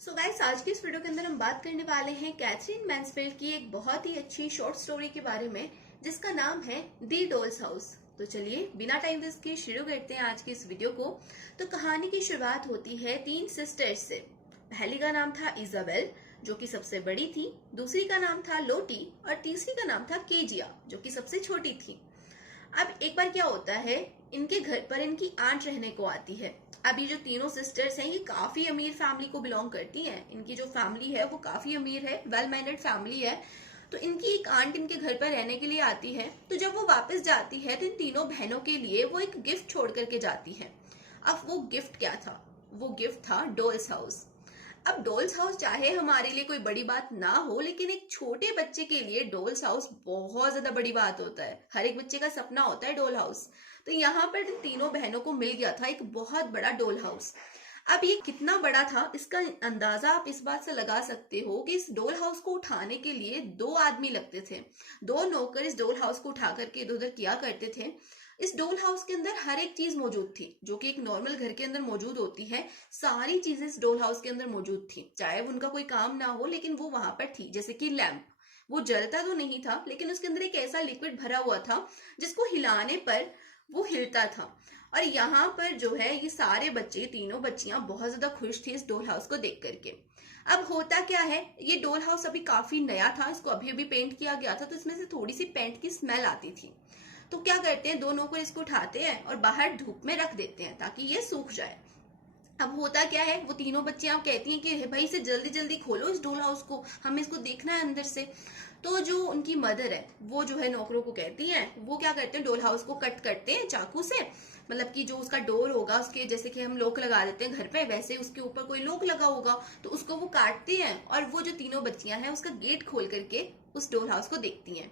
So guys, आज की इस वीडियो के अंदर हम बात करने वाले हैं कैथरीन मैन्सफील्ड की एक बहुत ही अच्छी शॉर्ट स्टोरी के बारे में जिसका नाम है दी डॉल्स हाउस। तो चलिए बिना टाइम वेस्ट किए शुरू करते हैं आज की इस वीडियो को। तो कहानी की शुरुआत होती है तीन सिस्टर्स से। पहली का नाम था इजाबेल जो कि सबसे बड़ी थी, दूसरी का नाम था लोटी और तीसरी का नाम था केजिया जो कि सबसे छोटी थी। अब एक बार क्या होता है, इनके घर पर इनकी आंट रहने को आती है। अब ये जो तीनों सिस्टर्स हैं ये काफी अमीर फैमिली को बिलोंग करती हैं। इनकी जो फैमिली है वो काफी अमीर है, वेल मैनेड फैमिली है। तो इनकी एक आंट इनके घर पर रहने के लिए आती है। तो जब वो वापस जाती है तो इन तीनों बहनों के लिए वो एक गिफ्ट छोड़ करके जाती है। अब वो गिफ्ट क्या था? वो गिफ्ट था डॉल्स हाउस। अब डॉल्स हाउस चाहे हमारे लिए कोई बड़ी बात ना हो, लेकिन एक छोटे बच्चे के लिए डॉल्स हाउस बहुत ज्यादा बड़ी बात होता है। हर एक बच्चे का सपना होता है डॉल हाउस। तो यहाँ पर तीनों बहनों को मिल गया था एक बहुत बड़ा डॉल हाउस। अब ये कितना बड़ा था इसका अंदाजा आप इस बात से लगा सकते हो कि इस डॉल हाउस को उठाने के लिए दो आदमी लगते थे। दो नौकर इस डॉल हाउस को उठा करके इधर उधर किया करते थे। इस डॉल हाउस के अंदर हर एक चीज मौजूद थी जो कि एक नॉर्मल घर के अंदर मौजूद होती है। सारी चीजें इस डॉल हाउस के अंदर मौजूद थी, चाहे उनका कोई काम ना हो लेकिन वो वहां पर थी। जैसे कि लैंप, वो जलता तो नहीं था लेकिन उसके अंदर एक ऐसा लिक्विड भरा हुआ था जिसको हिलाने पर वो हिलता था। और यहाँ पर जो है ये सारे बच्चे, तीनों बच्चियां बहुत ज्यादा खुश थी इस डॉल हाउस को देख करके। अब होता क्या है, ये डॉल हाउस अभी काफी नया था, इसको अभी अभी पेंट किया गया था, तो इसमें से थोड़ी सी पेंट की स्मेल आती थी। तो क्या करते हैं, दोनों को इसको उठाते हैं और बाहर धूप में रख देते हैं ताकि ये सूख जाए। अब होता क्या है, वो तीनों बच्चियां कहती हैं कि भाई इसे जल्दी जल्दी खोलो इस डॉल हाउस को, हमें इसको देखना है अंदर से। तो जो उनकी मदर है वो जो है नौकरों को कहती हैं, वो क्या करते हैं डॉल हाउस को कट करते हैं चाकू से। मतलब कि जो उसका डोर होगा, उसके जैसे कि हम लॉक लगा देते हैं घर पे, वैसे उसके ऊपर कोई लॉक लगा होगा, तो उसको वो काटते हैं और वो जो तीनों बच्चियां हैं उसका गेट खोल करके उस डॉल हाउस को देखती हैं।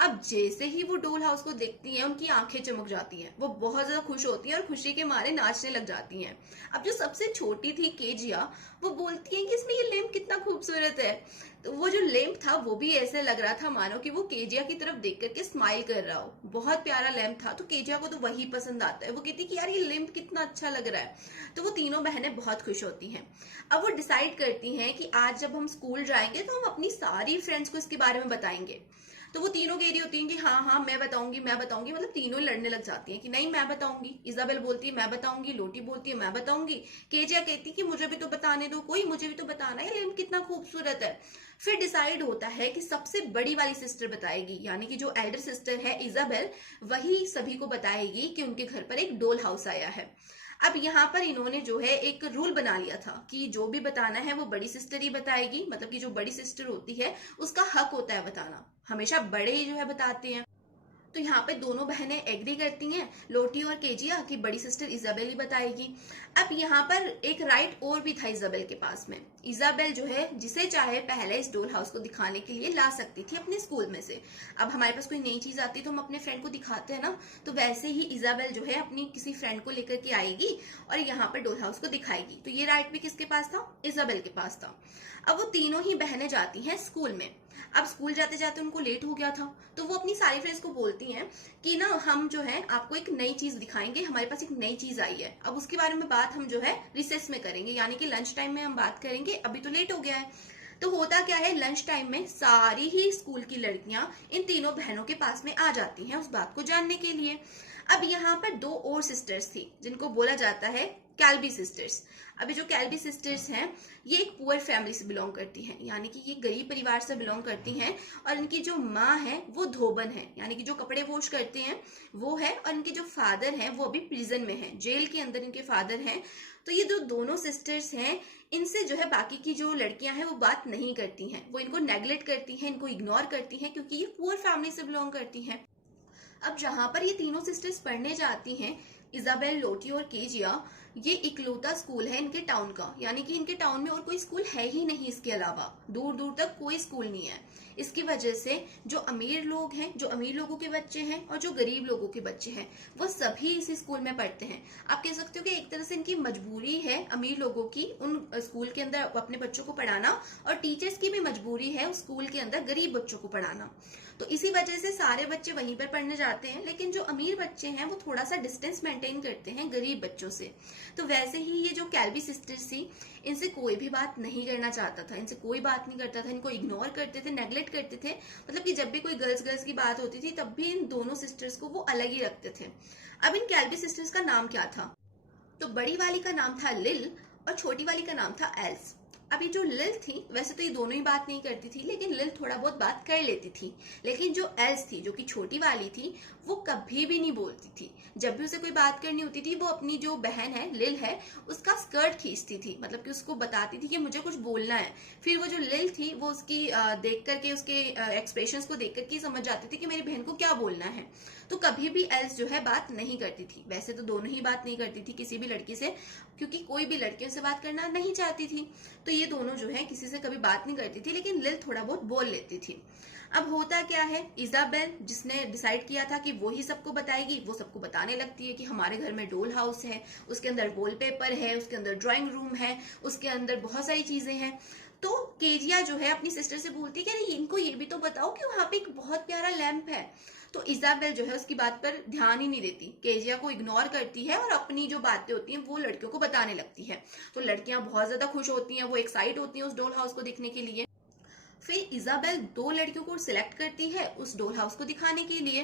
अब जैसे ही वो डॉल हाउस को देखती हैं उनकी आंखें चमक जाती हैं, वो बहुत ज्यादा खुश होती हैं और खुशी के मारे नाचने लग जाती हैं। अब जो सबसे छोटी थी केजिया, वो बोलती है कि इसमें ये लैंप कितना खूबसूरत है। तो वो जो लैंप था वो भी ऐसे लग रहा था मानो कि वो केजिया की तरफ देख करके स्माइल कर रहा हो। बहुत प्यारा लैंप था, तो केजिया को तो वही पसंद आता है। वो कहती कि यार ये लैंप कितना अच्छा लग रहा है। तो वो तीनों बहनें बहुत खुश होती हैं। अब वो डिसाइड करती हैं कि आज जब हम स्कूल जाएंगे तो हम अपनी सारी फ्रेंड्स को इसके बारे में बताएंगे। तो वो तीनों कह रही होती हैं कि हाँ हाँ मैं बताऊंगी मैं बताऊंगी, मतलब तीनों लड़ने लग जाती हैं कि नहीं मैं बताऊंगी। इजाबेल बोलती है मैं बताऊंगी, लोटी बोलती है मैं बताऊंगी, केजिया कहती है कि मुझे भी तो बताने दो, कोई मुझे भी तो बताना है लैंप कितना खूबसूरत है। फिर डिसाइड होता है कि सबसे बड़ी वाली सिस्टर बताएगी, यानी कि जो एल्डर सिस्टर है इजाबेल, वही सभी को बताएगी कि उनके घर पर एक डॉल हाउस आया है। अब यहाँ पर इन्होंने जो है एक रूल बना लिया था कि जो भी बताना है वो बड़ी सिस्टर ही बताएगी। मतलब कि जो बड़ी सिस्टर होती है उसका हक होता है बताना, हमेशा बड़े ही जो है बताते हैं। तो यहाँ पे दोनों बहनें एग्री करती हैं, लोटी और केजिया, की बड़ी सिस्टर इजाबेल ही बताएगी। अब यहाँ पर एक राइट और भी था इजाबेल के पास में। इजाबेल जो है जिसे चाहे पहले इस डॉल हाउस को दिखाने के लिए ला सकती थी अपने स्कूल में से। अब हमारे पास कोई नई चीज आती है तो हम अपने फ्रेंड को दिखाते हैं ना, तो वैसे ही इजाबेल जो है अपनी किसी फ्रेंड को लेकर के आएगी और यहाँ पर डॉल हाउस को दिखाएगी। तो ये राइट भी किसके पास था? इजाबेल के पास था। अब वो तीनों ही बहनें जाती हैं स्कूल में। अब स्कूल जाते जाते उनको लेट हो गया था, तो वो अपनी सारी फ्रेंड्स को बोलती हैं कि ना हम जो है आपको एक नई चीज दिखाएंगे, हमारे पास एक नई चीज आई है। अब उसके बारे में बात हम जो है रिसेस में करेंगे, यानी कि लंच टाइम में हम बात करेंगे, अभी तो लेट हो गया है। तो होता क्या है, लंच टाइम में सारी ही स्कूल की लड़कियां इन तीनों बहनों के पास में आ जाती हैं उस बात को जानने के लिए। अब यहाँ पर दो और सिस्टर्स थी जिनको बोला जाता है कैल्बी सिस्टर्स। अभी जो कैल्बी सिस्टर्स हैं ये एक पुअर फैमिली से बिलोंग करती हैं, यानी कि ये गरीब परिवार से बिलोंग करती हैं। और इनकी जो माँ है वो धोबन है, यानी कि जो कपड़े वॉश करते हैं वो है। और इनके जो फादर हैं वो अभी प्रिजन में है, जेल के अंदर इनके फादर हैं। तो ये जो दोनों सिस्टर्स हैं इनसे जो है बाकी की जो लड़कियां हैं वो बात नहीं करती हैं, वो इनको नेग्लेक्ट करती हैं, इनको इग्नोर करती हैं क्योंकि ये पुअर फैमिली से बिलोंग करती हैं। अब जहां पर ये तीनों सिस्टर्स पढ़ने जाती हैं, इजाबेल, लोटी और केजिया, ये इकलौता स्कूल है इनके टाउन का, यानी कि इनके टाउन में और कोई स्कूल है ही नहीं। इसके अलावा दूर दूर तक कोई स्कूल नहीं है। इसकी वजह से जो अमीर लोग हैं, जो अमीर लोगों के बच्चे हैं और जो गरीब लोगों के बच्चे हैं वो सभी इसी स्कूल में पढ़ते हैं। आप कह सकते हो कि एक तरह से इनकी मजबूरी है अमीर लोगों की उन स्कूल के अंदर अपने बच्चों को पढ़ाना, और टीचर्स की भी मजबूरी है उस स्कूल के अंदर गरीब बच्चों को पढ़ाना। तो इसी वजह से सारे बच्चे वहीं पर पढ़ने जाते हैं, लेकिन जो अमीर बच्चे हैं वो थोड़ा सा डिस्टेंस मेंटेन करते हैं गरीब बच्चों से। तो वैसे ही ये जो कैल्बी सिस्टर्स थी, इनसे कोई भी बात नहीं करना चाहता था, इनसे कोई बात नहीं करता था, इनको इग्नोर करते थे, नेग्लेक्ट करते थे। मतलब कि जब भी कोई गर्ल्स गर्ल्स की बात होती थी तब भी इन दोनों सिस्टर्स को वो अलग ही रखते थे। अब इन कैल्बी सिस्टर्स का नाम क्या था? तो बड़ी वाली का नाम था लिल और छोटी वाली का नाम था एल्स। अभी जो लिल थी, वैसे तो ये दोनों ही बात नहीं करती थी, लेकिन लिल थोड़ा बहुत बात कर लेती थी। लेकिन जो एल्स थी, जो कि छोटी वाली थी, वो कभी भी नहीं बोलती थी। जब भी उसे कोई बात करनी होती थी, वो अपनी जो बहन है लिल है, उसका स्कर्ट खींचती थी, मतलब कि उसको बताती थी कि मुझे कुछ बोलना है। फिर वो जो लिल थी, वो उसकी देख करके, उसके एक्सप्रेशंस को देख करके समझ जाती थी कि मेरी बहन को क्या बोलना है। तो कभी भी एल्स जो है बात नहीं करती थी। वैसे तो दोनों ही बात नहीं करती थी किसी भी लड़की से, क्योंकि कोई भी लड़कियों से बात करना नहीं चाहती थी। तो ये दोनों जो है किसी से कभी बात नहीं करती थी, लेकिन लिल थोड़ा बहुत बोल लेती थी। अब होता क्या है, इजाबेल जिसने डिसाइड किया था कि वो ही सबको बताएगी, वो सबको बताने लगती है कि हमारे घर में डोल हाउस है, उसके अंदर वॉलपेपर है, उसके अंदर ड्राइंग रूम है, उसके अंदर बहुत सारी चीजें हैं। तो केजिया जो है अपनी सिस्टर से बोलती है कि अरे इनको ये भी तो बताओ कि वहां पे एक बहुत प्यारा लैंप है। तो इजाबेल जो है उसकी बात पर ध्यान ही नहीं देती, केजिया को इग्नोर करती है और अपनी जो बातें होती हैं वो लड़कियों को बताने लगती है। तो लड़कियां बहुत ज्यादा खुश होती हैं, वो एक्साइट होती हैं उस डोल हाउस को देखने के लिए। फिर इजाबेल दो लड़कियों को सिलेक्ट करती है उस डोल हाउस को दिखाने के लिए।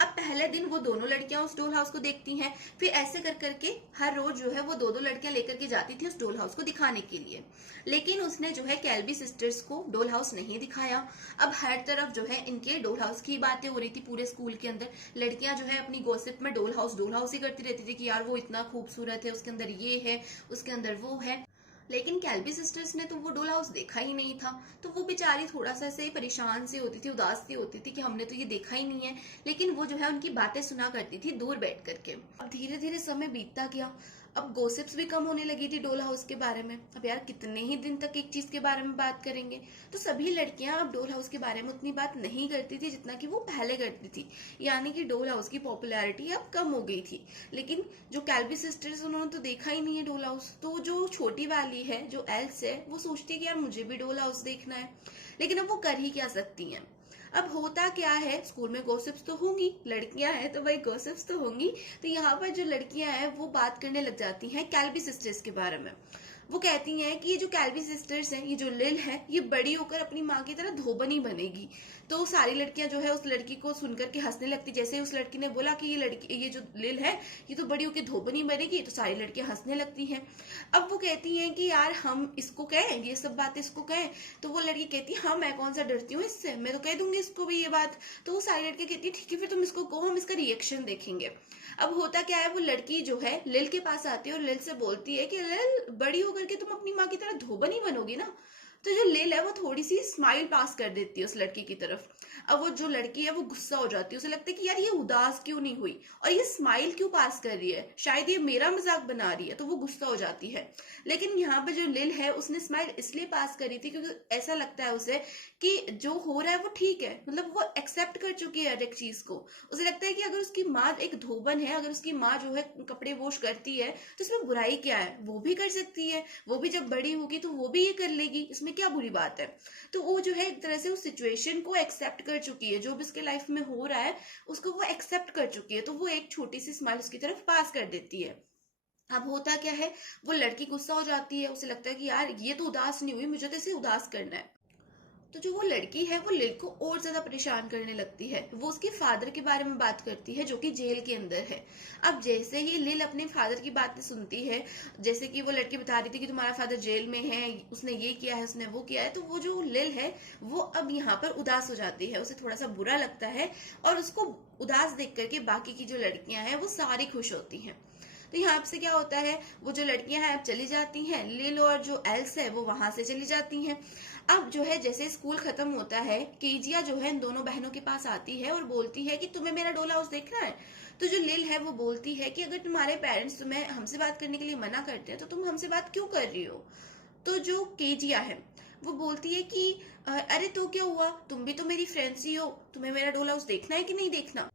अब पहले दिन वो दोनों लड़कियां उस डोल हाउस को देखती हैं, फिर ऐसे कर करके हर रोज जो है वो दो दो लड़कियां लेकर के जाती थी उस डोल हाउस को दिखाने के लिए। लेकिन उसने जो है कैल्बी सिस्टर्स को डोल हाउस नहीं दिखाया। अब हर तरफ जो है इनके डोल हाउस की बातें हो रही थी पूरे स्कूल के अंदर। लड़कियां जो है अपनी गॉसिप में डोल हाउस ही करती रहती थी कि यार वो इतना खूबसूरत है, उसके अंदर ये है, उसके अंदर वो है। लेकिन कैल्बी सिस्टर्स ने तो वो डोल हाउस देखा ही नहीं था। तो वो बेचारी थोड़ा सा ऐसे परेशान सी होती थी, उदास सी होती थी कि हमने तो ये देखा ही नहीं है। लेकिन वो जो है उनकी बातें सुना करती थी दूर बैठ करके। अब धीरे धीरे समय बीतता गया। अब गॉसिप्स भी कम होने लगी थी डोल हाउस के बारे में। अब यार कितने ही दिन तक एक चीज के बारे में बात करेंगे। तो सभी लड़कियां अब डोल हाउस के बारे में उतनी बात नहीं करती थी जितना कि वो पहले करती थी। यानी कि डोल हाउस की पॉपुलैरिटी अब कम हो गई थी। लेकिन जो कैल्बी सिस्टर्स, उन्होंने तो देखा ही नहीं है डोल हाउस। तो जो छोटी वाली है, जो एल्स है, वो सोचती है कि यार मुझे भी डोल हाउस देखना है। लेकिन अब वो कर ही क्या सकती हैं। अब होता क्या है, स्कूल में गॉसिप्स तो होंगी, लड़कियां हैं तो भाई गॉसिप्स तो होंगी। तो यहाँ पर जो लड़कियां हैं वो बात करने लग जाती हैं कैल्बी सिस्टर्स के बारे में। वो कहती हैं कि ये जो कैल्बी सिस्टर्स हैं, ये जो लिल है, ये बड़ी होकर अपनी माँ की तरह धोबनी बनेगी। तो सारी लड़कियां जो है उस लड़की को सुनकर के हंसने लगती। जैसे उस लड़की ने बोला कि ये जो लिल है, ये तो बड़ी होकर धोबनी बनेगी, तो सारी लड़कियां हंसने लगती हैं। अब वो कहती हैं कि यार हम इसको कहें, ये सब बातें इसको कहें। तो वो लड़की कहती है हाँ, मैं कौन सा डरती हूँ इससे, मैं तो कह दूंगी इसको भी ये बात। तो वो सारी लड़कियां कहती है ठीक है, फिर तुम इसको कहो, हम इसका रिएक्शन देखेंगे। अब होता क्या है, वो लड़की जो है लिल के पास आती है और लिल से बोलती है कि लिल, बड़ी होकर के तुम अपनी माँ की तरह धोबनी बनोगी ना। तो जो लिल है वो थोड़ी सी स्माइल पास कर देती है उस लड़की की तरफ। अब वो जो लड़की है वो गुस्सा हो जाती है, उसे लगता है कि यार ये उदास क्यों नहीं हुई और ये स्माइल क्यों पास कर रही है, शायद ये मेरा मजाक बना रही है। तो वो गुस्सा हो जाती है। लेकिन यहाँ पे जो लिल है उसने स्माइल इसलिए पास करी थी क्योंकि ऐसा लगता है उसे कि जो हो रहा है वो ठीक है, मतलब वो एक्सेप्ट कर चुकी है हर एक चीज को। उसे लगता है कि अगर उसकी माँ एक धोबन है, अगर उसकी माँ जो है कपड़े वॉश करती है, तो इसमें बुराई क्या है, वो भी कर सकती है, वो भी जब बड़ी होगी तो वो भी ये कर लेगी, इसमें क्या बुरी बात है। तो वो जो है एक तरह से उस सिचुएशन को एक्सेप्ट कर चुकी है, जो भी उसके लाइफ में हो रहा है उसको वो एक्सेप्ट कर चुकी है। तो वो एक छोटी सी स्माइल उसकी तरफ पास कर देती है। अब होता क्या है, वो लड़की गुस्सा हो जाती है, उसे लगता है कि यार ये तो उदास नहीं हुई, मुझे तो इसे उदास करना है। तो जो वो लड़की है वो लिल को और ज्यादा परेशान करने लगती है। वो उसके फादर के बारे में बात करती है जो कि जेल के अंदर है। अब जैसे ही लिल अपने फादर की बातें सुनती है, जैसे कि वो लड़की बता रही थी कि तुम्हारा फादर जेल में है, उसने ये किया है, उसने वो किया है, तो वो जो लिल है वो अब यहाँ पर उदास हो जाती है, उसे थोड़ा सा बुरा लगता है। और उसको उदास देख करके बाकी की जो लड़कियां हैं वो सारी खुश होती हैं। तो यहाँ से क्या होता है, वो जो लड़कियां हैं अब चली जाती हैं, लिल और जो एल्स है वो वहां से चली जाती हैं। अब जो है जैसे स्कूल खत्म होता है, केजिया जो है इन दोनों बहनों के पास आती है और बोलती है कि तुम्हें मेरा डोल हाउस देखना है। तो जो लिल है वो बोलती है कि अगर तुम्हारे पेरेंट्स तुम्हें हमसे बात करने के लिए मना करते हैं तो तुम हमसे बात क्यों कर रही हो। तो जो केजिया है वो बोलती है कि अरे तो क्या हुआ, तुम भी तो मेरी फ्रेंड्स ही हो, तुम्हें मेरा डोल हाउस देखना है कि नहीं देखना।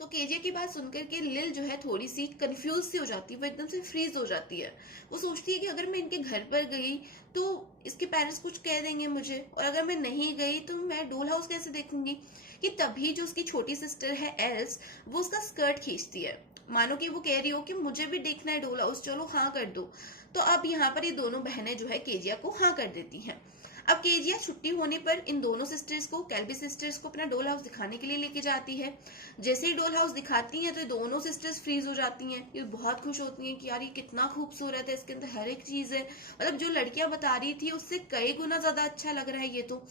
तो केजे की बात सुनकर के लिल जो है थोड़ी सी कंफ्यूज सी हो जाती है, वो एकदम से फ्रीज हो जाती है। वो सोचती है कि अगर मैं इनके घर पर गई तो इसके पेरेंट्स कुछ कह देंगे मुझे, और अगर मैं नहीं गई तो मैं डोल हाउस कैसे देखूंगी। कि तभी जो उसकी छोटी सिस्टर है एल्स, वो उसका स्कर्ट खींचती है। मानो कि वो कह रही हो कि मुझे भी देखना है डोल हाउस, चलो हाँ कर दो। तो अब यहाँ पर ये दोनों बहनें जो है केजिया को हाँ कर देती हैं। अब केजिया छुट्टी होने पर इन दोनों सिस्टर्स को, कैल्बी सिस्टर्स को, अपना डोल हाउस दिखाने के लिए लेके जाती है। जैसे ही डोल हाउस दिखाती हैं तो ये दोनों सिस्टर्स फ्रीज हो जाती हैं। ये बहुत खुश होती हैं कि यार ये कितना खूबसूरत है, इसके अंदर हर एक चीज है, मतलब जो लड़कियां बता रही थी उससे कई गुना ज्यादा अच्छा लग रहा है ये तो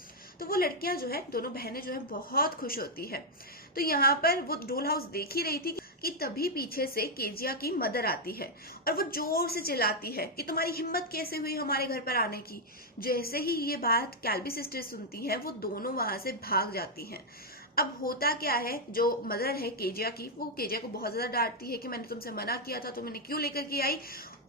वो लड़कियां जो है, दोनों बहनें जो है बहुत खुश होती है। तो यहाँ पर वो डोल हाउस देख ही रही थी कि तभी पीछे से केजिया की मदर आती है और वो जोर से चिल्लाती है कि तुम्हारी हिम्मत कैसे हुई हमारे घर पर आने की। जैसे ही ये बात कैल्बी सिस्टर सुनती है वो दोनों वहां से भाग जाती हैं। अब होता क्या है, जो मदर है केजिया की, वो केजिया को बहुत ज्यादा डांटती है कि मैंने तुमसे मना किया था तो मैंने क्यों लेकर के आई।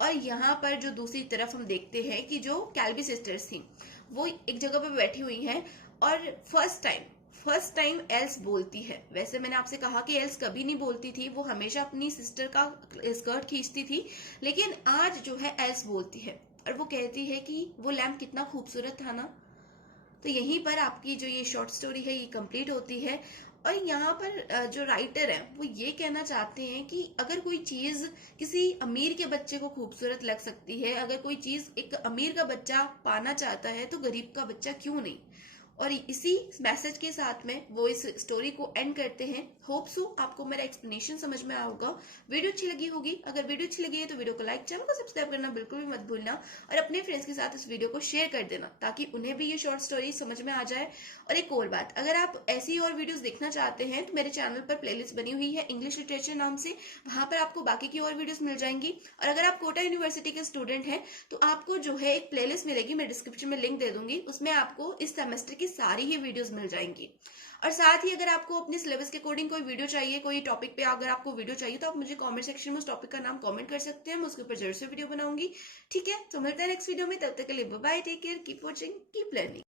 और यहाँ पर जो दूसरी तरफ हम देखते हैं कि जो कैल्बी सिस्टर्स थी वो एक जगह पर बैठी हुई हैं और फर्स्ट टाइम एल्स बोलती है। वैसे मैंने आपसे कहा कि एल्स कभी नहीं बोलती थी, वो हमेशा अपनी सिस्टर का स्कर्ट खींचती थी, लेकिन आज जो है एल्स बोलती है और वो कहती है कि वो लैम्प कितना खूबसूरत था ना। तो यहीं पर आपकी जो ये शॉर्ट स्टोरी है ये कंप्लीट होती है। और यहाँ पर जो राइटर है वो ये कहना चाहते हैं कि अगर कोई चीज किसी अमीर के बच्चे को खूबसूरत लग सकती है, अगर कोई चीज एक अमीर का बच्चा पाना चाहता है तो गरीब का बच्चा क्यों नहीं। और इसी मैसेज के साथ में वो इस स्टोरी को एंड करते हैं। होप सो आपको मेरा एक्सप्लेनेशन समझ में आया होगा, वीडियो अच्छी लगी होगी। अगर वीडियो अच्छी लगी है तो वीडियो को लाइक, चैनल को सब्सक्राइब करना बिल्कुल भी मत भूलना और अपने फ्रेंड्स के साथ इस वीडियो को शेयर कर देना ताकि उन्हें भी ये शॉर्ट स्टोरी समझ में आ जाए। और एक और बात, अगर आप ऐसी और वीडियोस देखना चाहते हैं तो मेरे चैनल पर प्लेलिस्ट बनी हुई है इंग्लिश लिटरेचर नाम से, वहां पर आपको बाकी की और वीडियोस मिल जाएंगी। और अगर आप कोटा यूनिवर्सिटी के स्टूडेंट हैं तो आपको जो है एक प्लेलिस्ट मिलेगी, मैं डिस्क्रिप्शन में लिंक दे दूंगी, उसमें आपको इस सेमेस्टर की सारी ही वीडियोस मिल जाएंगी। और साथ ही अगर आपको अपने सिलेबस के अकॉर्डिंग कोई वीडियो चाहिए, कोई टॉपिक पे अगर आपको वीडियो चाहिए तो आप मुझे कमेंट सेक्शन में उस टॉपिक का नाम कमेंट कर सकते हैं, मैं उसके ऊपर जरूर से वीडियो बनाऊंगी। ठीक है, तो मिलते हैं नेक्स्ट वीडियो में, तब तक के लिए bye bye, take care, keep watching, keep learning.